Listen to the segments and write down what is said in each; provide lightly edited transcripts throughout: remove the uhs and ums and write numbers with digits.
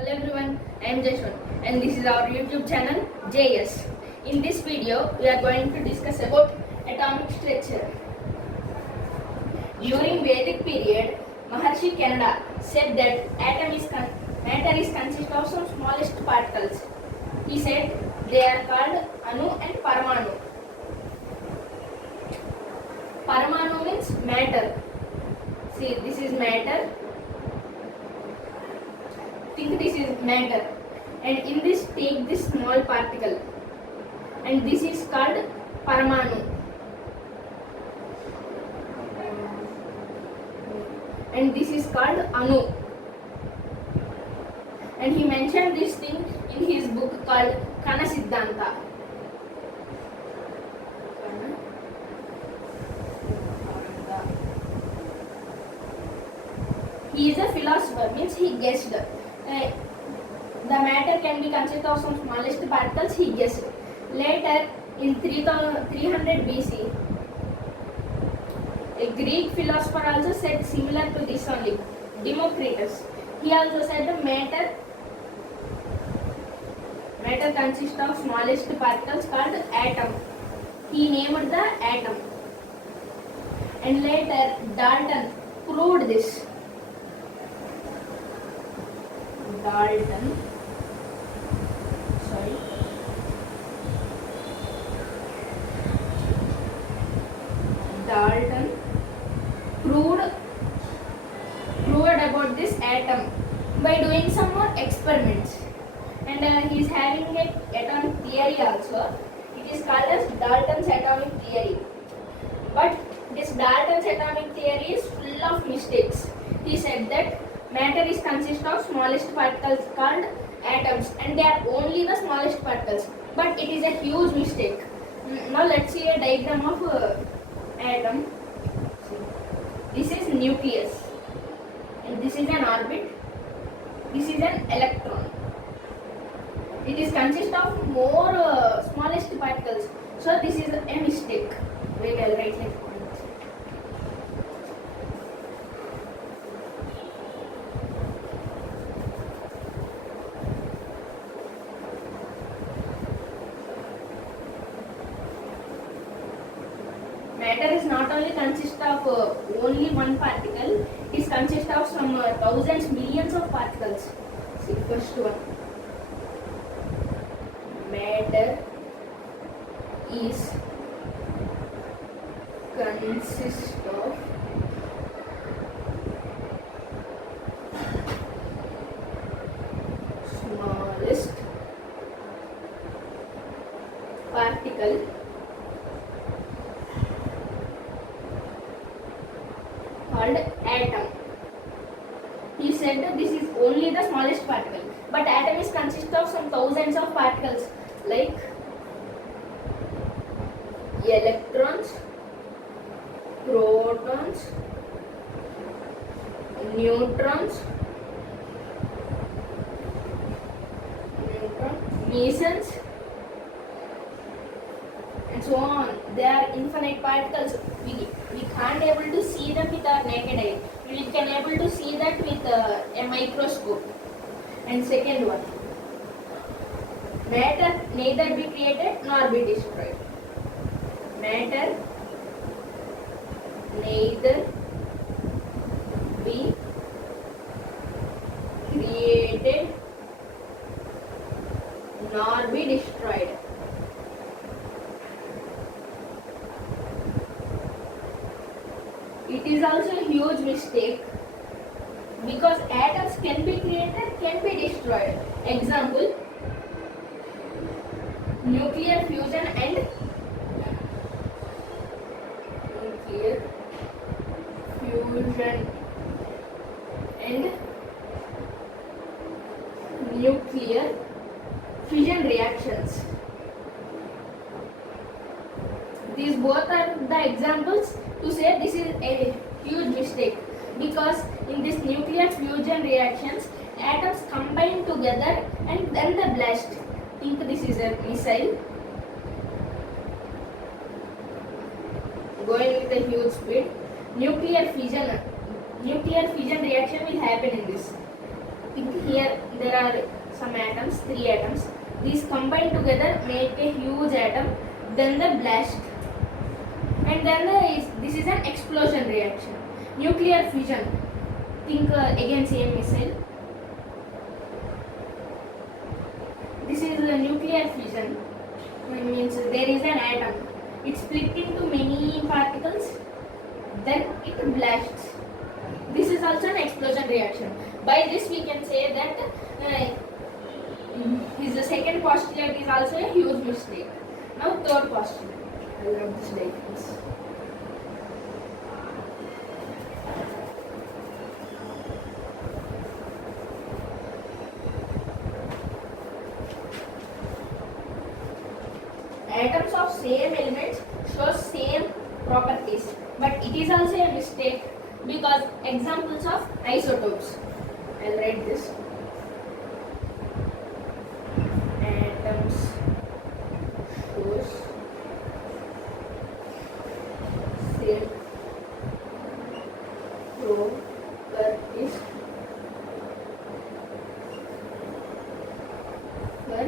Hello everyone, I am Jashwant and this is our YouTube channel JS. In this video, we are going to discuss about atomic structure. During Vedic period, Maharshi Canada said that matter is consist of some smallest particles. He said they are called Anu and Paramanu. Paramanu means matter. See, this is matter. Think this is matter, and in this take this small particle, and this is called Paramanu. And this is called Anu. And he mentioned this thing in his book called Kana Siddhanta. He is a philosopher, means he guessed. The matter can be consist of some smallest particles, he guessed. Later, in 300 BC, a Greek philosopher also said similar to this only, Democritus. He also said the matter consists of smallest particles called atom. He named the atom. And later, Dalton proved this. Dalton proved about this atom by doing some more experiments, and he is having an atomic theory also. It is called as Dalton's atomic theory. But this Dalton's atomic theory is full of mistakes. He said that matter is consist of smallest particles called atoms, and they are only the smallest particles. But it is a huge mistake. Now let's see a diagram of atom. This is nucleus, and this is an orbit. This is an electron. It is consist of more smallest particles. So this is a mistake. Wait, I'll write like matter is not only consist of only one particle, it is consist of some thousands, millions of particles. See, first one. Matter is consist of smallest particle called atom. He said that this is only the smallest particle, but atom is consist of some thousands of particles like electrons, protons, neutrons, mesons, and so on. They are infinite particles. We can't able to see them with our naked eye. We can able to see that with a microscope. And second one, matter neither be created nor be destroyed. Matter neither be created nor be destroyed. It is also a huge mistake because atoms can be created, can be destroyed. Example, nuclear fusion and nuclear fission reactions. These both are the examples to say this is a huge mistake, because in this nuclear fusion reactions, atoms combine together and then they blast. Think this is a missile going with a huge speed. Nuclear fission reaction will happen in this. Here there are some atoms, 3 atoms. These combine together make a huge atom, then the blast, and then this is an explosion reaction. Nuclear fission. Think again same missile. This is a nuclear fission. It means there is an atom. It split into many particles, then it blasts. This is also an explosion reaction. By this we can say that his second postulate is also a huge mistake. Now third postulate. I love this diagrams. Atoms of same elements show same properties, but it is also a mistake because examples of isotopes. I'll write this. Atoms shows same properties for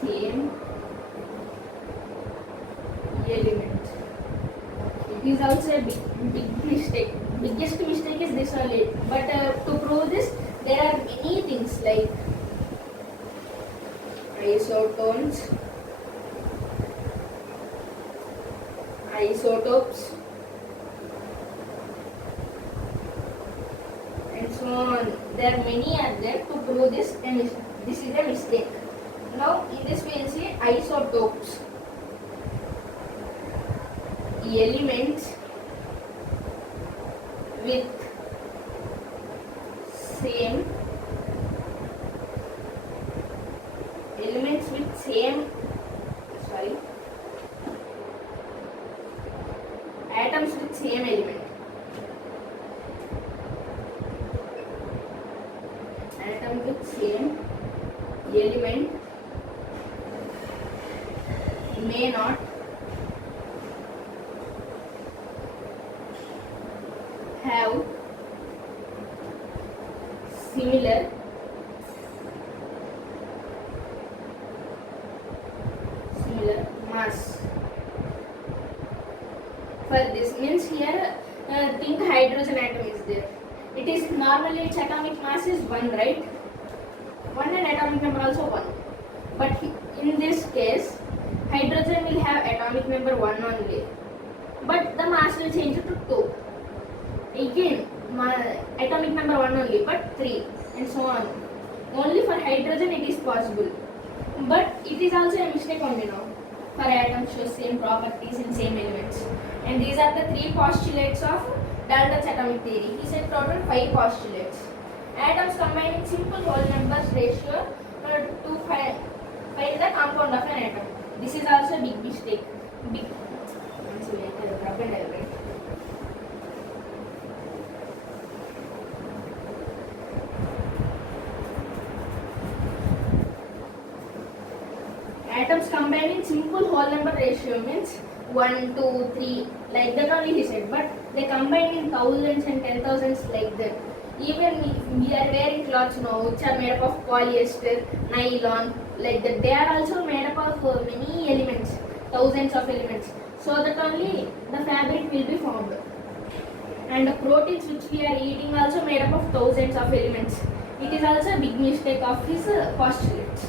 same element. It is also a big mistake. Biggest mistake is this only. But to prove this, there are many things like isotones, isotopes, and so on. There are many are there to prove this. This is a mistake. Now in this we will see isotopes. Elements with same atoms with same element. Atom with same element may not have similar mass. For this means here think hydrogen atom is there. It is normally its atomic mass is 1, right? 1 and atomic number also 1. But in this case hydrogen will have atomic number 1 only. But the mass will change to 2. Again atomic number 1 only, but 3 and so on. Only for hydrogen it is possible. But it is also a mistake only now. For atoms show same properties in same elements. And these are the 3 postulates of Dalton's atomic theory. He said total 5 postulates. Atoms combine in simple whole numbers ratio to find the compound of an atom. This is also a big mistake. Atoms combine in simple whole number ratio means 1, 2, 3 like that only he said, but they combine in thousands and 10,000s like that. Even we are wearing clothes now which are made up of polyester, nylon like that, they are also made up of many elements, thousands of elements, so that only the fabric will be formed. And the proteins which we are eating also made up of thousands of elements. It is also a big mistake of his postulates.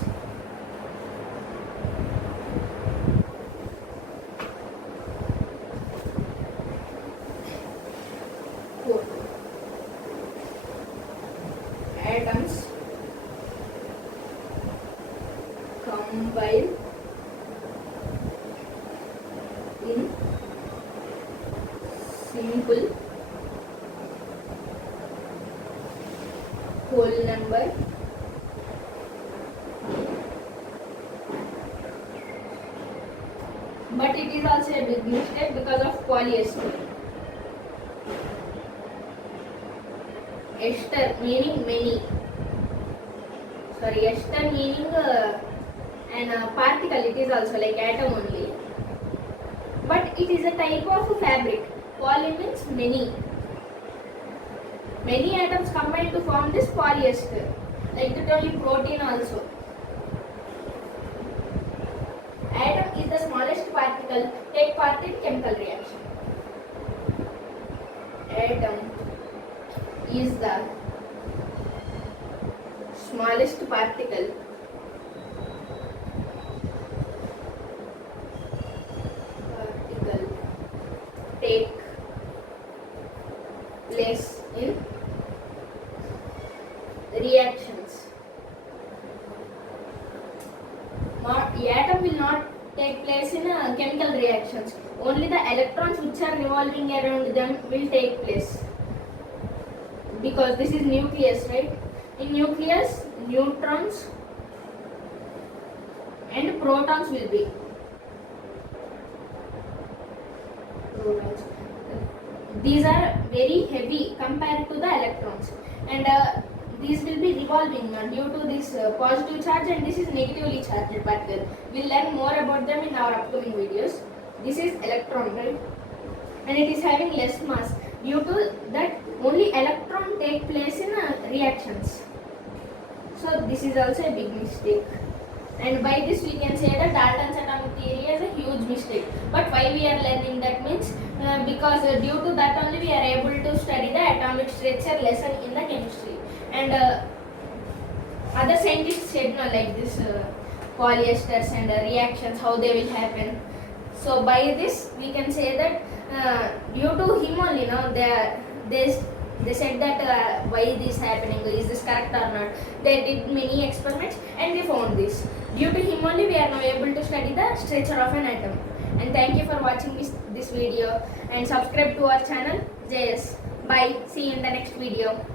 Atoms combine in simple whole number but it is also a big mistake because of polyester. Ester meaning many. Sorry, ester meaning an particle. It is also like atom only. But it is a type of fabric. Poly means many. Many atoms combine to form this polyester. Like that only protein also. Atom is the smallest particle. Take part in chemical reaction. Atom is the smallest particle. Take place in reactions. Atom will not take place in chemical reactions. Only the electrons which are revolving around them will take place. Because this is nucleus, right? In nucleus, neutrons and protons will be. Protons. These are very heavy compared to the electrons, and these will be revolving due to this positive charge, and this is negatively charged particle. We'll learn more about them in our upcoming videos. This is electron, right? And it is having less mass. Due to that, only electron take place in reactions. So this is also a big mistake. And by this we can say that Dalton's atomic theory is a huge mistake. But why we are learning that means because due to that only we are able to study the atomic structure lesson in the chemistry. And other scientists said no, like this polyesters and reactions, how they will happen. So by this we can say that due to him only, they said that why this happening, is this correct or not. They did many experiments and they found this. Due to him only we are now able to study the structure of an atom. And thank you for watching this video, and subscribe to our channel JS. Bye. See you in the next video.